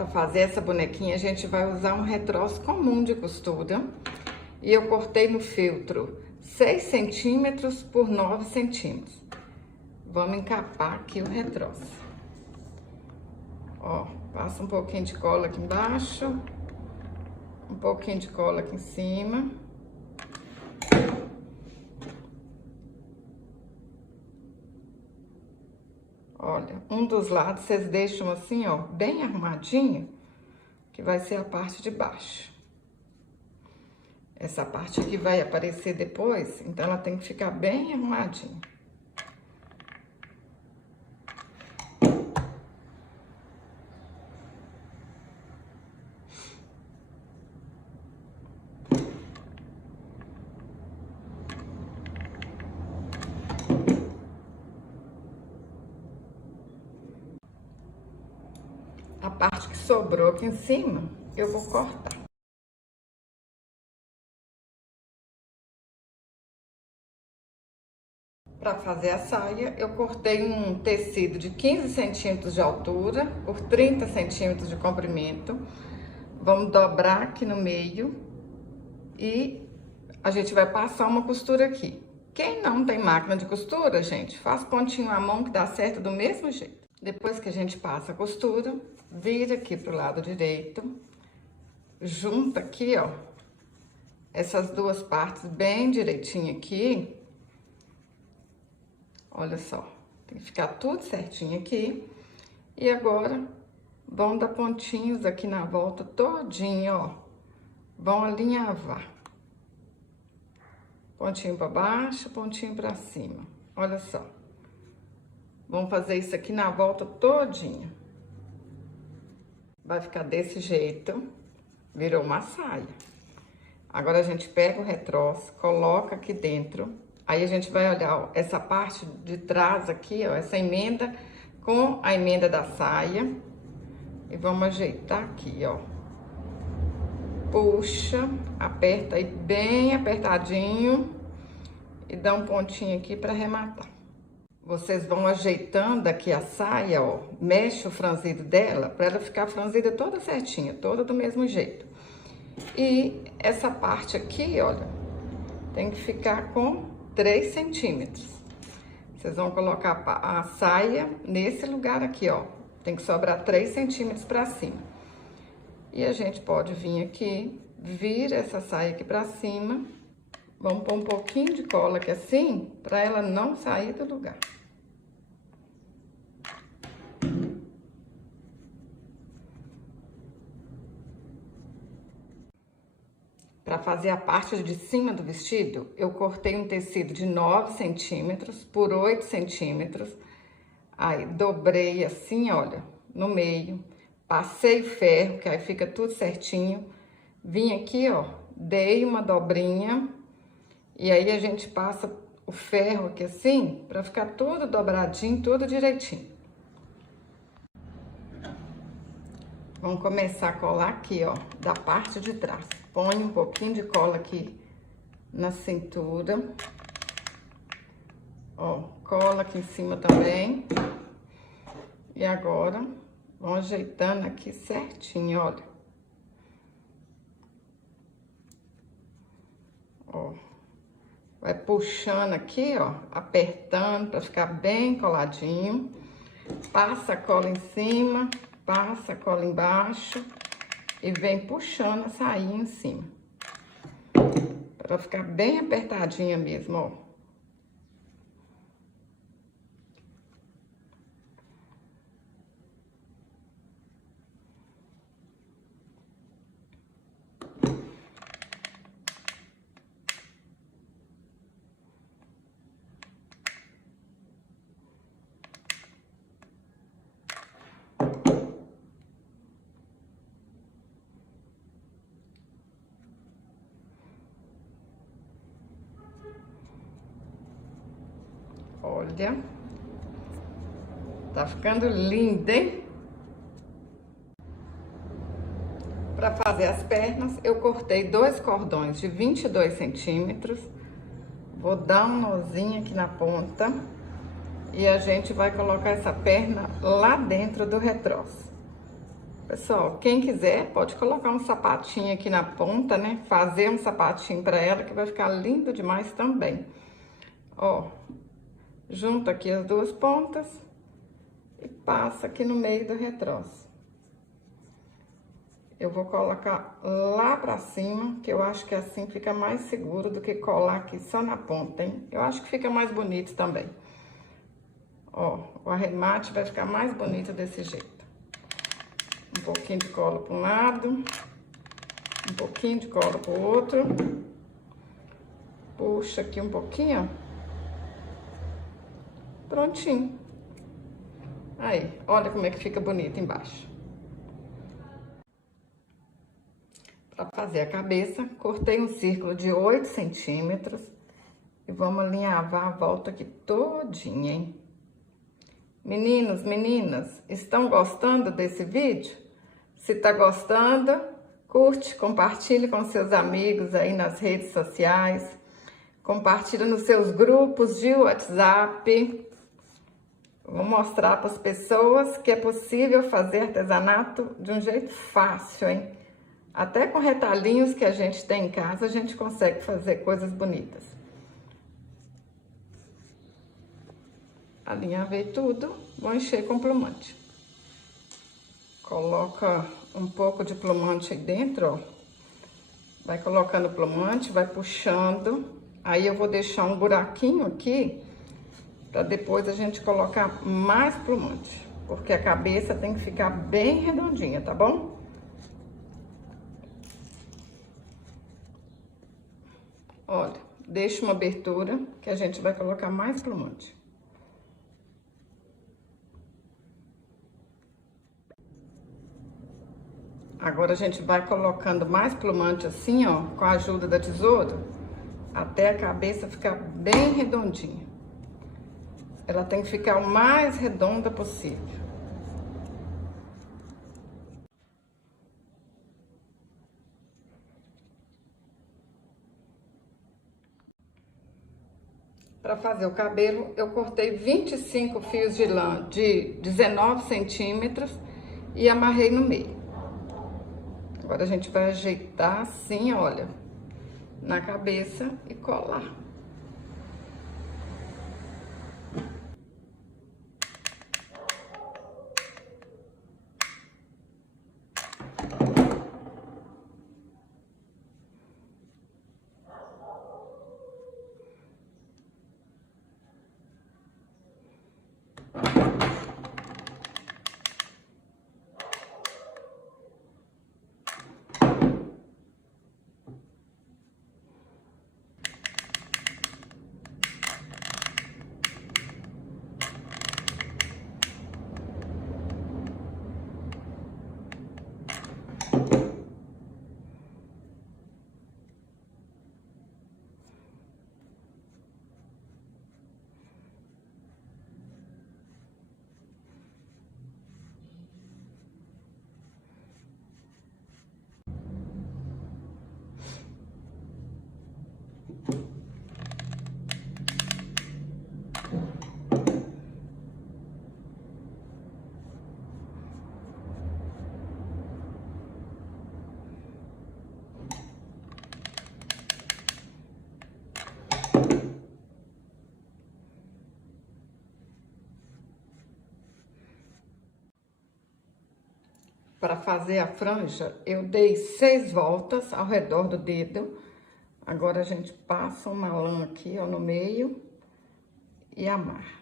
Para fazer essa bonequinha, a gente vai usar um retroço comum de costura. E eu cortei no feltro 6 centímetros por 9 centímetros. Vamos encapar aqui o retroço. Ó, passa um pouquinho de cola aqui embaixo, um pouquinho de cola aqui em cima. Olha, um dos lados vocês deixam assim, ó, bem arrumadinho, que vai ser a parte de baixo. Essa parte aqui vai aparecer depois, então ela tem que ficar bem arrumadinha. A parte que sobrou aqui em cima, eu vou cortar. Para fazer a saia, eu cortei um tecido de 15 centímetros de altura por 30 centímetros de comprimento. Vamos dobrar aqui no meio e a gente vai passar uma costura aqui. Quem não tem máquina de costura, gente, faz pontinho à mão que dá certo do mesmo jeito. Depois que a gente passa a costura, vira aqui pro lado direito, junta aqui, ó, essas duas partes bem direitinho aqui. Olha só, tem que ficar tudo certinho aqui. E agora, vão dar pontinhos aqui na volta todinha, ó. Vão alinhavar. Pontinho pra baixo, pontinho pra cima. Olha só. Vamos fazer isso aqui na volta todinha. Vai ficar desse jeito. Virou uma saia. Agora, a gente pega o retroço, coloca aqui dentro. Aí, a gente vai olhar, ó, essa parte de trás aqui, ó, essa emenda com a emenda da saia. E vamos ajeitar aqui, ó. Puxa, aperta aí bem apertadinho. E dá um pontinho aqui pra arrematar. Vocês vão ajeitando aqui a saia, ó. Mexe o franzido dela pra ela ficar franzida toda certinha, toda do mesmo jeito. E essa parte aqui, olha, tem que ficar com 3 centímetros. Vocês vão colocar a saia nesse lugar aqui, ó. Tem que sobrar 3 centímetros pra cima. E a gente pode vir aqui, vira essa saia aqui pra cima. Vamos pôr um pouquinho de cola aqui assim, pra ela não sair do lugar. Para fazer a parte de cima do vestido, eu cortei um tecido de 9 centímetros por 8 centímetros. Aí, dobrei assim, olha, no meio. Passei o ferro, que aí fica tudo certinho. Vim aqui, ó, dei uma dobrinha. E aí, a gente passa o ferro aqui assim, pra ficar tudo dobradinho, tudo direitinho. Vamos começar a colar aqui, ó, da parte de trás. Põe um pouquinho de cola aqui na cintura. Ó, cola aqui em cima também. E agora, vamos ajeitando aqui certinho, olha. Ó, vai puxando aqui, ó, apertando pra ficar bem coladinho. Passa a cola em cima, passa a cola embaixo e vem puxando a sainha em cima. Pra ficar bem apertadinha mesmo, ó. Olha, tá ficando linda, hein? Para fazer as pernas, eu cortei 2 cordões de 22 centímetros. Vou dar um nozinho aqui na ponta. E a gente vai colocar essa perna lá dentro do retroço. Pessoal, quem quiser pode colocar um sapatinho aqui na ponta, né? Fazer um sapatinho para ela que vai ficar lindo demais também. Ó, junta aqui as duas pontas e passa aqui no meio do retroço. Eu vou colocar lá pra cima, que eu acho que assim fica mais seguro do que colar aqui só na ponta, hein? Eu acho que fica mais bonito também. Ó, o arremate vai ficar mais bonito desse jeito. Um pouquinho de cola para um lado, um pouquinho de cola para o outro. Puxa aqui um pouquinho, ó. Prontinho. Aí, olha como é que fica bonito embaixo. Para fazer a cabeça, cortei um círculo de 8 centímetros e vamos alinhavar a volta aqui todinha, hein? Meninos, meninas, estão gostando desse vídeo? Se tá gostando, curte, compartilhe com seus amigos aí nas redes sociais, compartilhe nos seus grupos de WhatsApp. Vou mostrar para as pessoas que é possível fazer artesanato de um jeito fácil, hein? Até com retalhinhos que a gente tem em casa, a gente consegue fazer coisas bonitas. Alinhavei tudo, vou encher com plumante. Coloca um pouco de plumante aí dentro, ó. Vai colocando plumante, vai puxando. Aí eu vou deixar um buraquinho aqui, para depois a gente colocar mais plumante. Porque a cabeça tem que ficar bem redondinha, tá bom? Olha, deixa uma abertura que a gente vai colocar mais plumante. Agora a gente vai colocando mais plumante assim, ó, com a ajuda da tesoura, até a cabeça ficar bem redondinha. Ela tem que ficar o mais redonda possível. Para fazer o cabelo, eu cortei 25 fios de lã de 19 centímetros e amarrei no meio. Agora a gente vai ajeitar assim, olha, na cabeça e colar. Para fazer a franja, eu dei 6 voltas ao redor do dedo. Agora a gente passa uma lã aqui, ó, no meio e amarra.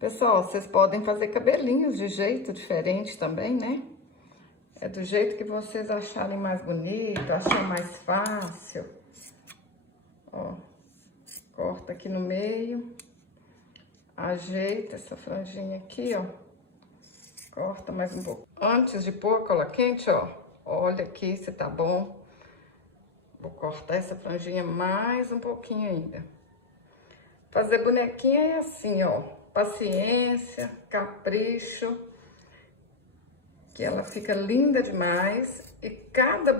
Pessoal, vocês podem fazer cabelinhos de jeito diferente também, né? É do jeito que vocês acharem mais bonito, achar mais fácil. Ó, corta aqui no meio, ajeita essa franjinha aqui, ó. Corta mais um pouco. Antes de pôr a cola quente, ó, olha aqui se tá bom. Vou cortar essa franjinha mais um pouquinho ainda. Fazer bonequinha é assim, ó, paciência, capricho, que ela fica linda demais. E cada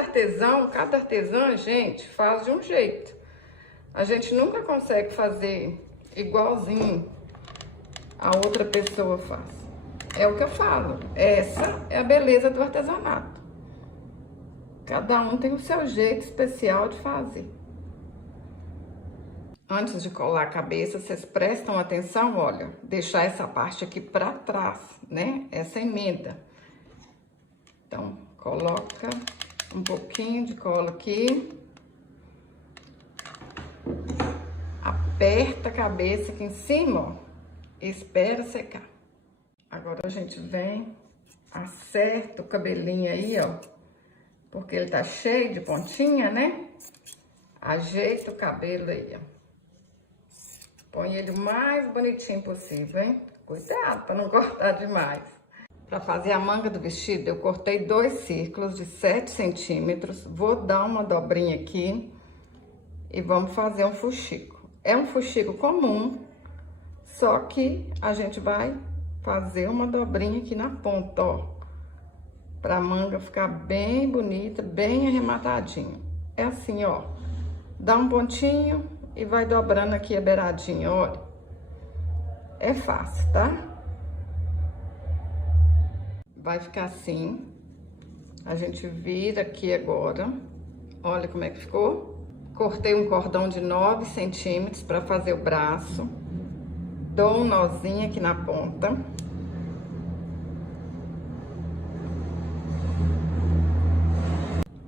artesã, gente, faz de um jeito. A gente nunca consegue fazer igualzinho a outra pessoa faz. É o que eu falo. Essa é a beleza do artesanato. Cada um tem o seu jeito especial de fazer. Antes de colar a cabeça, vocês prestam atenção, olha, deixar essa parte aqui pra trás, né? Essa emenda. Então, coloca um pouquinho de cola aqui. Aperta a cabeça aqui em cima, ó, e espera secar. Agora a gente vem, acerta o cabelinho aí, ó, porque ele tá cheio de pontinha, né? Ajeita o cabelo aí, ó. Põe ele o mais bonitinho possível, hein? Cuidado para não cortar demais. Para fazer a manga do vestido, eu cortei 2 círculos de 7 centímetros. Vou dar uma dobrinha aqui e vamos fazer um fuxico. É um fuxico comum, só que a gente vai fazer uma dobrinha aqui na ponta, ó. Pra manga ficar bem bonita, bem arrematadinha. É assim, ó. Dá um pontinho e vai dobrando aqui a beiradinha, olha. É fácil, tá? Vai ficar assim. A gente vira aqui agora. Olha como é que ficou. Cortei um cordão de 9 centímetros para fazer o braço. Dou um nozinho aqui na ponta.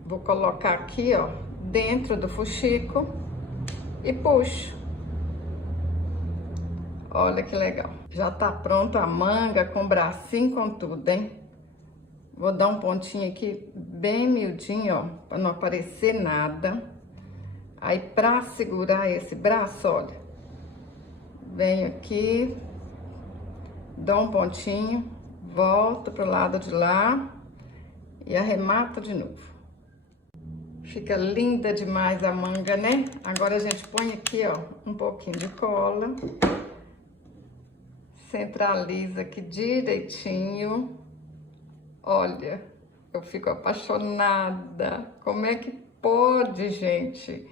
Vou colocar aqui, ó, dentro do fuxico e puxo. Olha que legal. Já tá pronta a manga com bracinho com tudo, hein? Vou dar um pontinho aqui bem miudinho, ó, para não aparecer nada. Aí, pra segurar esse braço, olha, venho aqui, dou um pontinho, volto pro lado de lá e arremato de novo. Fica linda demais a manga, né? Agora a gente põe aqui, ó, um pouquinho de cola. Centraliza aqui direitinho. Olha, eu fico apaixonada. Como é que pode, gente?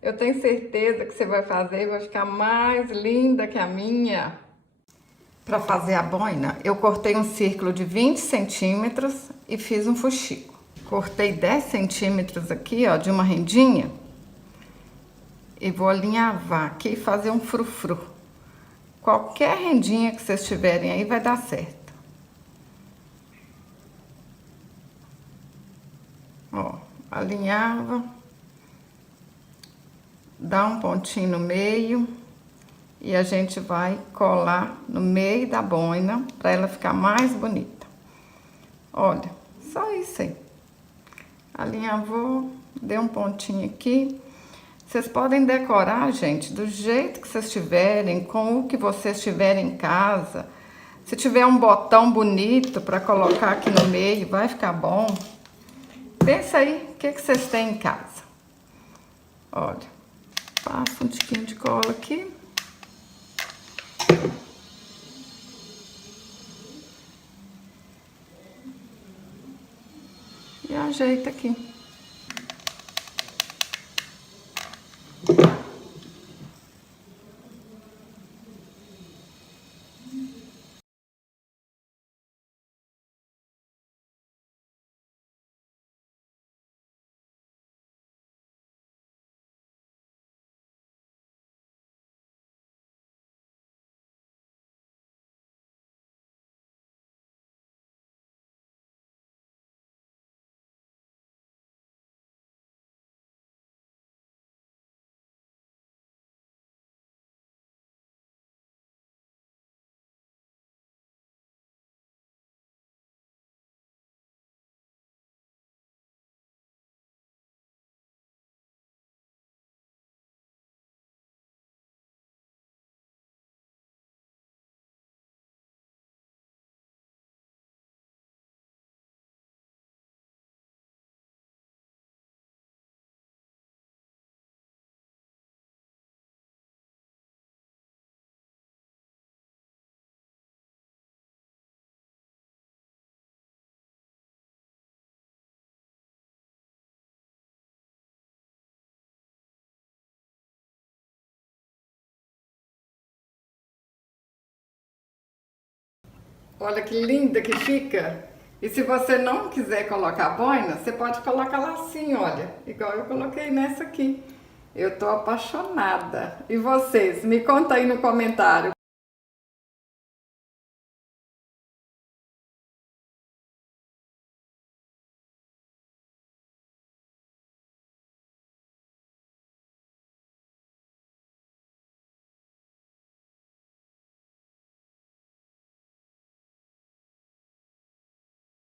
Eu tenho certeza que você vai fazer e vai ficar mais linda que a minha. Para fazer a boina, eu cortei um círculo de 20 centímetros e fiz um fuxico. Cortei 10 centímetros aqui, ó, de uma rendinha. E vou alinhavar aqui e fazer um frufru. Qualquer rendinha que vocês tiverem aí vai dar certo. Ó, alinhava. Dá um pontinho no meio. E a gente vai colar no meio da boina para ela ficar mais bonita. Olha, só isso aí. Alinhavou, dei um pontinho aqui. Vocês podem decorar, gente, do jeito que vocês tiverem, com o que vocês tiverem em casa. Se tiver um botão bonito para colocar aqui no meio, vai ficar bom. Pensa aí, o que vocês têm em casa? Olha, passa um tiquinho de cola aqui. E ajeita aqui. Olha que linda que fica. E se você não quiser colocar boina, você pode colocar lacinho, olha. Igual eu coloquei nessa aqui. Eu tô apaixonada. E vocês? Me conta aí no comentário.